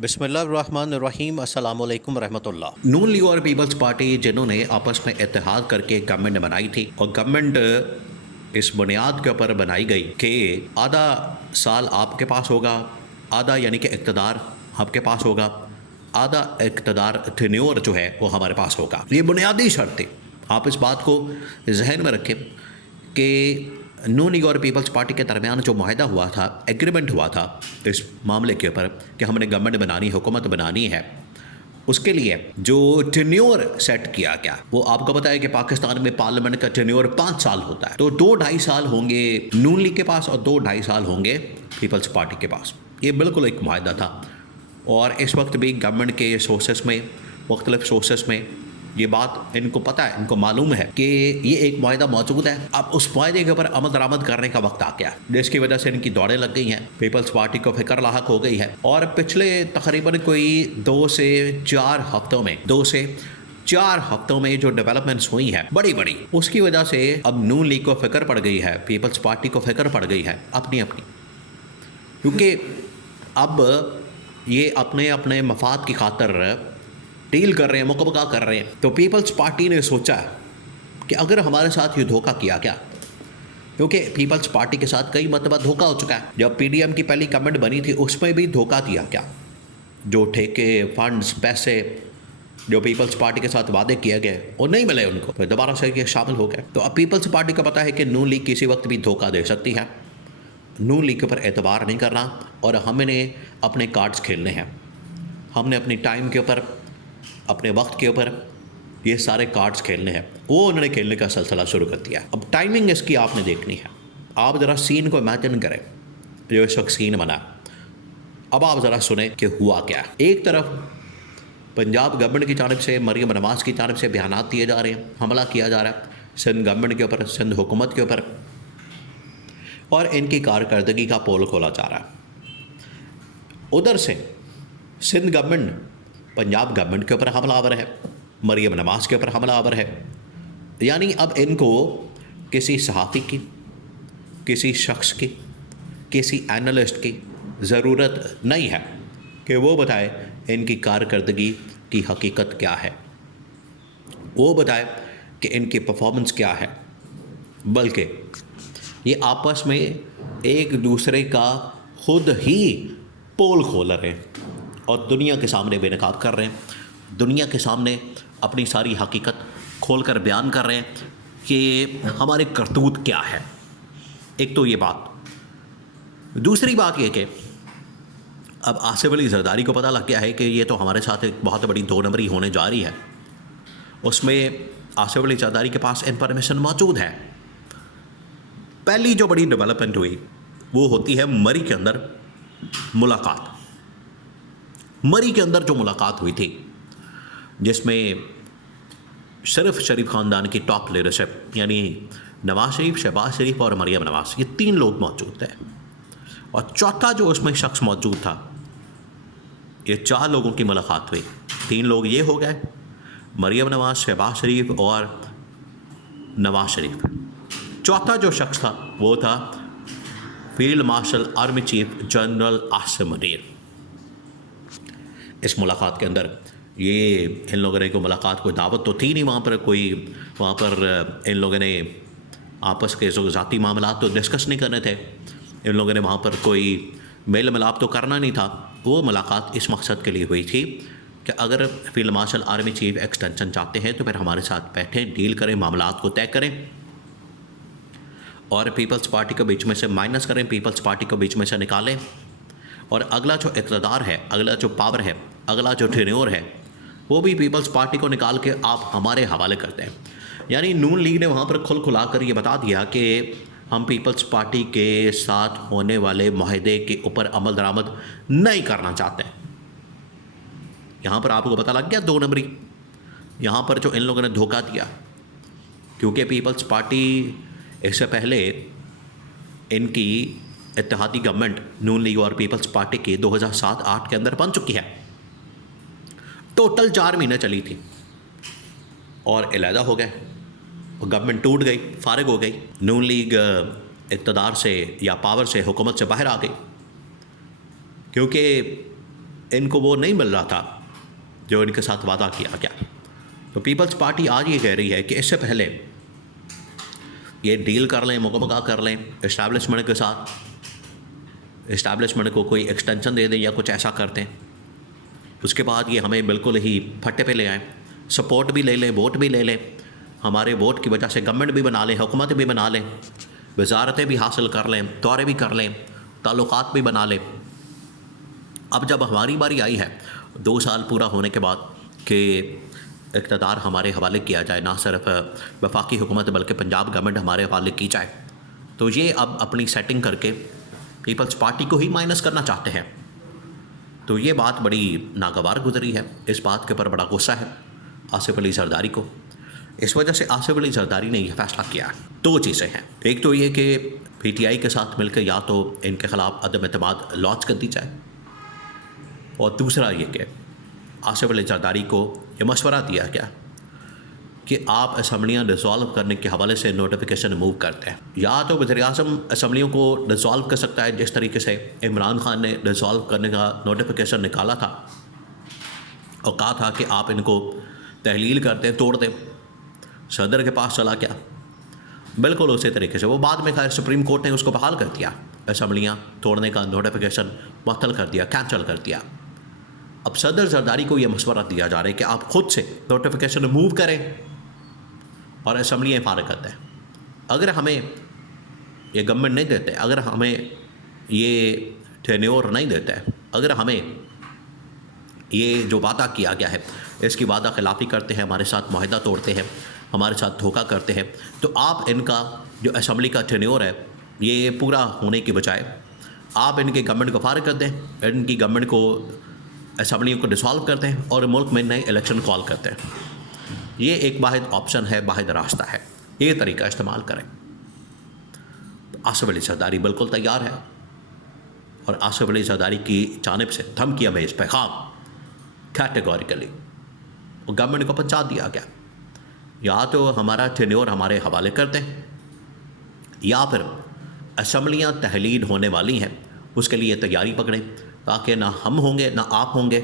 बिस्मिल्लाहिर्रहमानिर्रहीम अस्सलामुअलैकुम रहमतुल्लाह। नून लीग और पीपल्स पार्टी जिन्होंने आपस में इत्तेहाद करके गवर्नमेंट बनाई थी और गवर्नमेंट इस बुनियाद के ऊपर बनाई गई कि आधा साल आपके पास होगा, आधा यानी कि इक़्तिदार आपके पास होगा, आधा इक़्तिदार टेन्योर जो है वो हमारे पास होगा। ये बुनियादी शर्त थी। आप इस बात को जहन में रखें कि नून लीग और पीपल्स पार्टी के दरमियान जो माहिदा हुआ था, एग्रीमेंट हुआ था इस मामले के ऊपर कि हमने गवर्नमेंट बनानी, हुकूमत बनानी है, उसके लिए जो टेन्योर सेट किया गया वो आपको पता है कि पाकिस्तान में पार्लियामेंट का टेन्योर 5 साल होता है। तो 2-2.5 साल होंगे नून लीग के पास और 2-2.5 साल होंगे पीपल्स पार्टी के पास। ये बिल्कुल एक माहिदा था और इस वक्त भी गवर्नमेंट के सोर्सेस में, मुख्तलिफ सोर्सेस में ये बात इनको पता है, इनको मालूम है कि ये एक माहिदा मौजूद है। अब उस माहिदे के ऊपर अमल दरामद करने का वक्त आ गया, जिसकी वजह से इनकी दौड़ें लग गई हैं, पीपल्स पार्टी को फिक्र लाहक हो गई है और पिछले तकरीबन कोई 2 से 4 हफ्तों में जो डेवलपमेंट्स हुई है बड़ी बड़ी, उसकी वजह से अब नून लीग को फिक्र पड़ गई है, पीपल्स पार्टी को फिक्र पड़ गई है अपनी अपनी, क्योंकि अब ये अपने अपने मफाद की खातर डील कर रहे हैं, मुकबला कर रहे हैं। तो पीपल्स पार्टी ने सोचा कि अगर हमारे साथ ये धोखा किया क्या, क्योंकि पीपल्स पार्टी के साथ कई मरतबा धोखा हो चुका है। जब पीडीएम की पहली गवर्नमेंट बनी थी उसमें भी धोखा दिया क्या, जो ठेके, फंड्स, पैसे जो पीपल्स पार्टी के साथ वादे किए गए वो नहीं मिले उनको, फिर दोबारा से ये शामिल हो गए। तो अब पीपल्स पार्टी को पता है कि नून लीग किसी वक्त भी धोखा दे सकती है, नून लीग के ऊपर एतबार नहीं करना और हमने अपने कार्ड्स खेलने हैं, हमने अपनी टाइम के ऊपर, अपने वक्त के ऊपर ये सारे कार्ड्स खेलने हैं। वो उन्होंने खेलने का सिलसिला शुरू कर दिया। अब टाइमिंग इसकी आपने देखनी है। आप ज़रा सीन को इमेजिन करें जो इस वक्त सीन बना। अब आप ज़रा सुने कि हुआ क्या। एक तरफ पंजाब गवर्नमेंट की जानिब से, मरियम नवाज़ की जानिब से बयान दिए जा रहे हैं, हमला किया जा रहा है सिंध गवर्नमेंट के ऊपर, सिंध हुकूमत के ऊपर, और इनकी कारकर्दगी का पोल खोला जा रहा है। उधर से सिंध गवर्नमेंट पंजाब गवर्नमेंट के ऊपर हमलावर है, मरियम नवाज़ के ऊपर हमलावर है। यानी अब इनको किसी सहाफ़ी की, किसी शख्स की, किसी एनालिस्ट की ज़रूरत नहीं है कि वो बताए इनकी कारकर्दगी की हकीकत क्या है, वो बताए कि इनकी परफॉर्मेंस क्या है, बल्कि ये आपस में एक दूसरे का खुद ही पोल खोल रहे हैं और दुनिया के सामने बेनकाब कर रहे हैं, दुनिया के सामने अपनी सारी हकीकत खोलकर बयान कर रहे हैं कि हमारे करतूत क्या है। एक तो ये बात, दूसरी बात ये कि अब आसिफ अली जरदारी को पता लग गया है कि ये तो हमारे साथ एक बहुत बड़ी 2 नंबरी होने जा रही है। उसमें आसिफ अली जरदारी के पास इंफॉर्मेशन मौजूद है। पहली जो बड़ी डेवलपमेंट हुई वो होती है मरी के अंदर मुलाकात। मरी के अंदर जो मुलाकात हुई थी जिसमें सिर्फ शरीफ ख़ानदान की टॉप लीडरशिप यानी नवाज शरीफ, शहबाज शरीफ और मरियम नवाज़, ये 3 लोग मौजूद थे और चौथा जो उसमें शख्स मौजूद था, ये 4 लोगों की मुलाकात हुई। 3 लोग ये हो गए, मरियम नवाज़, शहबाज शरीफ और नवाज शरीफ। चौथा जो शख्स था वो था field marshal army chief general Asim Munir. इस मुलाकात के अंदर ये इन लोगों ने को मुलाकात, कोई दावत तो थी नहीं वहाँ पर इन लोगों ने आपस के जो ज़ाती मामला तो डिस्कस नहीं करने थे, इन लोगों ने वहाँ पर कोई मेल मिलाप तो करना नहीं था। वो मुलाकात इस मकसद के लिए हुई थी कि अगर field marshal army chief extension चाहते हैं तो फिर हमारे साथ बैठें, डील करें, मामलात को तय करें और पीपल्स पार्टी को बीच में से माइनस करें, पीपल्स पार्टी को बीच में से निकालें और अगला जो इक़्तिदार है, अगला जो पावर है, अगला जो टेन्योर है, वो भी पीपल्स पार्टी को निकाल के आप हमारे हवाले करते हैं। यानी नून लीग ने वहाँ पर खुला कर ये बता दिया कि हम पीपल्स पार्टी के साथ होने वाले माहिदे के ऊपर अमल दरामद नहीं करना चाहते हैं। यहाँ पर आपको पता लग गया 2 नंबरी, यहाँ पर जो इन लोगों ने धोखा दिया, क्योंकि पीपल्स पार्टी इससे पहले इनकी इत्तेहादी गवर्नमेंट नून लीग और पीपल्स पार्टी की 2007-8 के अंदर बन चुकी है। टोटल 4 महीने चली थी और अलहदा हो गए, गवर्नमेंट टूट गई, फारिग हो गई, नून लीग इक़्तिदार से या पावर से, हुकूमत से बाहर आ गई, क्योंकि इनको वो नहीं मिल रहा था जो इनके साथ वादा किया गया। तो पीपल्स पार्टी आज ये कह रही है कि इससे पहले ये डील कर लें, मुकम्मल कर लें इस्टेब्लिशमेंट के साथ, इस्टेब्लिशमेंट को कोई एक्सटेंशन दे दें या कुछ ऐसा करते हैं, उसके बाद ये हमें बिल्कुल ही फट्टे पे ले आएँ, सपोर्ट भी ले लें, वोट भी ले लें, हमारे वोट की वजह से गवर्नमेंट भी बना लें, हुकूमत भी बना लें, वजारतें भी हासिल कर लें, दौरे भी कर लें, ताल्लुकात भी बना लें। अब जब हमारी बारी आई है 2 साल पूरा होने के बाद कि इक़्तिदार हमारे हवाले किया जाए, ना सिर्फ वफाकी हुकूमत बल्कि पंजाब गवर्नमेंट हमारे हवाले की जाए, तो ये अब अपनी सेटिंग करके पीपल्स पार्टी को ही माइनस करना चाहते हैं। तो ये बात बड़ी नागवार गुजरी है, इस बात के ऊपर बड़ा गुस्सा है आसिफ अली जरदारी को। इस वजह से आसिफ अली जरदारी ने यह फैसला किया है। 2 चीज़ें हैं, एक तो ये कि PTI के साथ मिलकर या तो इनके ख़िलाफ़ अदम एतमाद लॉन्च कर दी जाए, और दूसरा ये कि आसिफ अली जरदारी को ये मशवरा दिया गया कि आप असम्बलियाँ डिसॉल्व करने के हवाले से नोटिफिकेशन मूव करते हैं। या तो वज़ीर-ए-आज़म असम्बलियों को डिसॉल्व कर सकता है, जिस तरीके से इमरान खान ने डिसॉल्व करने का नोटिफिकेशन निकाला था और कहा था कि आप इनको तहलील कर दें, तोड़ दें, सदर के पास चला गया। बिल्कुल उसी तरीके से वो बाद में खैर सुप्रीम कोर्ट ने उसको बहाल कर दिया, असम्बलियाँ तोड़ने का नोटिफिकेशन मुअत्तल कर दिया, कैंसिल कर दिया। अब सदर जरदारी को यह मशवरा दिया जा रहा है कि आप खुद से नोटिफिकेशन मूव करें और असम्बलियाँ फारिग कर दें। अगर हमें ये गवर्नमेंट नहीं देते, अगर हमें ये टेन्योर नहीं देते, अगर हमें ये जो वादा किया गया है इसकी वादा खिलाफ़ी करते हैं, हमारे साथ मुआहदा तोड़ते हैं, हमारे साथ धोखा करते हैं, तो आप इनका जो असम्बली का टेन्योर है ये पूरा होने के बजाय आप इनके गवर्नमेंट को फारिग कर दें, इनकी गवर्नमेंट को असम्बलियों को डिसॉल्व करते हैं और मुल्क में नए इलेक्शन कॉल करते हैं। ये एक वाहिद ऑप्शन है, वाहिद रास्ता है, ये तरीका इस्तेमाल करें। आसिफ अली जरदारी बिल्कुल तैयार है और आसिफ अली जरदारी की जानिब से धमकियाँ में इस पैगाम कैटेगोरिकली गवर्नमेंट को पहुँचा दिया गया, या तो हमारा टेन्योर हमारे हवाले कर दें या फिर असम्बलियाँ तहलील होने वाली हैं उसके लिए तैयारी पकड़ें, ताकि ना हम होंगे ना आप होंगे,